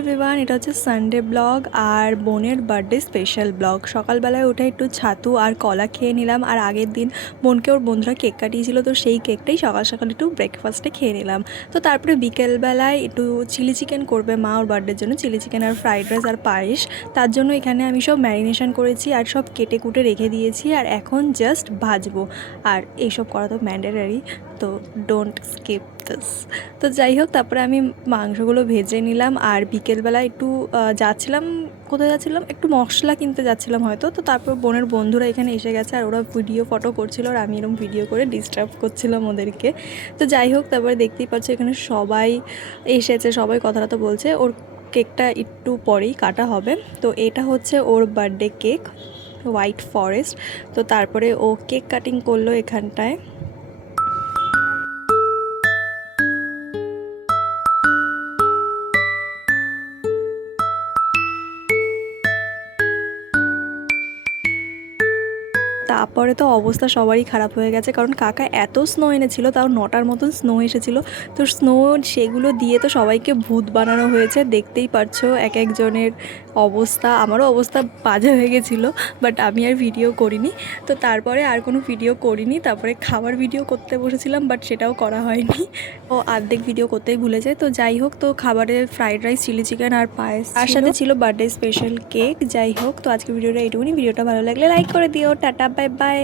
Everyone, এটা হচ্ছে Sunday blog আর বোনের বার্থডে স্পেশাল ব্লগ। সকালবেলায় উঠে একটু ছাতু আর কলা খেয়ে নিলাম, আর আগের দিন বোনকে ওর বন্ধুরা কেক কাটিয়েছিল, তো সেই কেকটাই সকাল সকাল একটু ব্রেকফাস্টে খেয়ে নিলাম। তো তারপরে বিকেলবেলায় একটু চিলি চিকেন করবে মা ওর বার্থডের জন্য, চিলি চিকেন আর ফ্রাইড রাইস আর পায়েস। তার জন্য এখানে আমি সব ম্যারিনেশন করেছি আর সব কেটে কুটে রেখে দিয়েছি, আর এখন জাস্ট ভাজবো। আর এইসব করা তো ম্যান্ডেটারি, তো ডোন্ট স্কিপ দিস। তো যাই হোক, তারপরে আমি মাংসগুলো ভেজে নিলাম, আর বিকেলবেলা একটু যাচ্ছিলাম, কোথায় যাচ্ছিলাম, একটু মশলা কিনতে যাচ্ছিলাম হয়তো। তো তারপর বোনের বন্ধুরা এখানে এসে গেছে, আর ওরা ভিডিও ফটো করছিল, আর আমি এরকম ভিডিও করে ডিস্টার্ব করছিলাম ওদেরকে। তো যাই হোক, তারপরে দেখতেই পাচ্ছ এখানে সবাই এসেছে, সবাই কথাটা তো বলছে। ওর কেকটা একটু পরেই কাটা হবে। তো এটা হচ্ছে ওর বার্থডে কেক, হোয়াইট ফরেস্ট। তো তারপরে ও কেক কাটিং করলো এখানটায়। তারপরে তো অবস্থা সবারই খারাপ হয়ে গেছে, কারণ কাকা এত স্নো এনেছিল, তাও 9টার মতন স্নো এসেছিলো। তো স্নো সেগুলো দিয়ে তো সবাইকে ভূত বানানো হয়েছে, দেখতেই পারছো এক একজনের অবস্থা। আমারও অবস্থা বাজে হয়ে গেছিলো, বাট আমি আর ভিডিও করিনি। তো তারপরে আর কোনো ভিডিও করিনি, তারপরে খাবার ভিডিও করতে বসেছিলাম, বাট সেটাও করা হয়নি। ও অর্ধেক ভিডিও করতেই ভুলে যায়। তো যাই হোক, তো খাবারে ফ্রাইড রাইস, চিলি চিকেন আর পায়েস, তার সাথে ছিল বার্থডে স্পেশাল কেক। যাই হোক, তো আজকে ভিডিওটা এইটুকুনি। ভিডিওটা ভালো লাগলে লাইক করে দিও। Tata, bye bye.